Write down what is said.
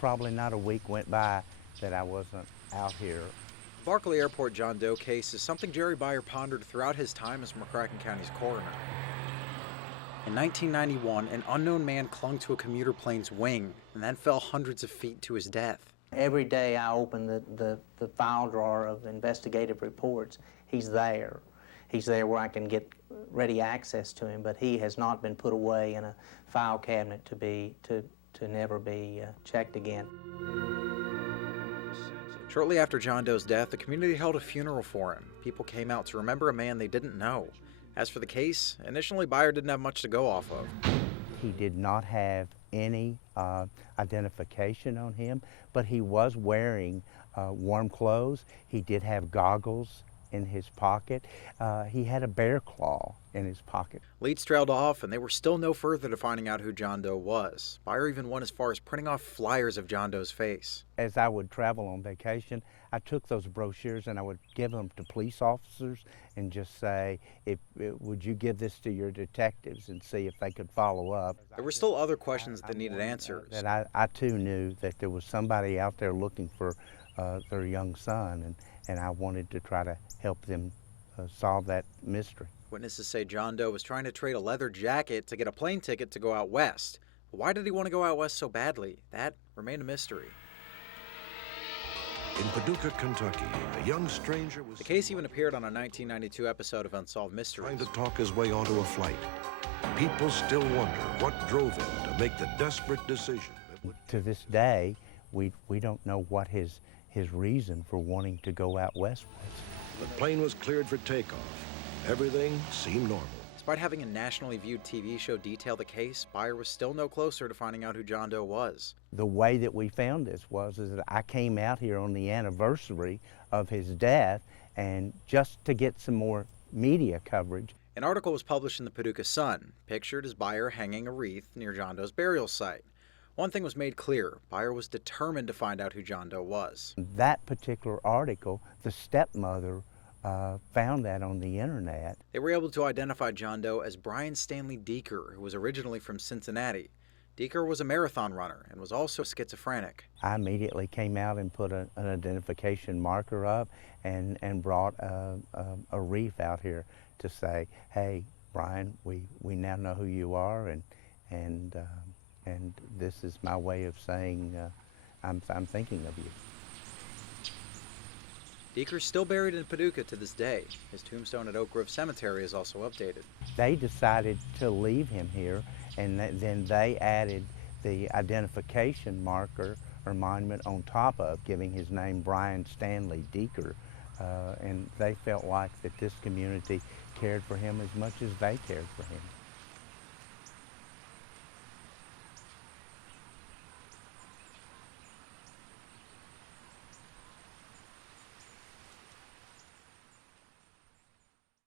probably not a week went by that I wasn't out here. The Barkley Airport John Doe case is something Jerry Byer pondered throughout his time as McCracken County's coroner. In 1991, an unknown man clung to a commuter plane's wing and then fell hundreds of feet to his death. Every day I open the file drawer of investigative reports, he's there. He's there where I can get ready access to him, but he has not been put away in a file cabinet to never be checked again. Shortly after John Doe's death, the community held a funeral for him. People came out to remember a man they didn't know. As for the case, initially Byer didn't have much to go off of. He did not have any identification on him, but he was wearing warm clothes. He did have goggles in his pocket. He had a bear claw in his pocket. Leads trailed off, and they were still no further to finding out who John Doe was. Byer even went as far as printing off flyers of John Doe's face. As I would travel on vacation, I took those brochures and I would give them to police officers and just say, would you give this to your detectives and see if they could follow up. There were still other questions that needed answers. That I too knew that there was somebody out there looking for their young son, and I wanted to try to help them solve that mystery. Witnesses say John Doe was trying to trade a leather jacket to get a plane ticket to go out west. But why did he want to go out west so badly? That remained a mystery. In Paducah, Kentucky, a young stranger was... The case even appeared on a 1992 episode of Unsolved Mysteries. Trying to talk his way onto a flight. People still wonder what drove him to make the desperate decision. To this day, we don't know what his reason for wanting to go out west was. The plane was cleared for takeoff. Everything seemed normal. Despite having a nationally viewed TV show detail the case, Byer was still no closer to finding out who John Doe was. The way that we found this was that I came out here on the anniversary of his death and just to get some more media coverage. An article was published in the Paducah Sun, pictured as Byer hanging a wreath near John Doe's burial site. One thing was made clear, Byer was determined to find out who John Doe was. That particular article, the stepmother found that on the internet. They were able to identify John Doe as Brian Stanley Deeker, who was originally from Cincinnati. Deeker was a marathon runner and was also schizophrenic. I immediately came out and put an identification marker up and brought a wreath out here to say, hey, Brian, we now know who you are, and this is my way of saying I'm thinking of you. Deeker's still buried in Paducah to this day. His tombstone at Oak Grove Cemetery is also updated. They decided to leave him here, and then they added the identification marker or monument on top of, giving his name Brian Stanley Deeker, and they felt like that this community cared for him as much as they cared for him.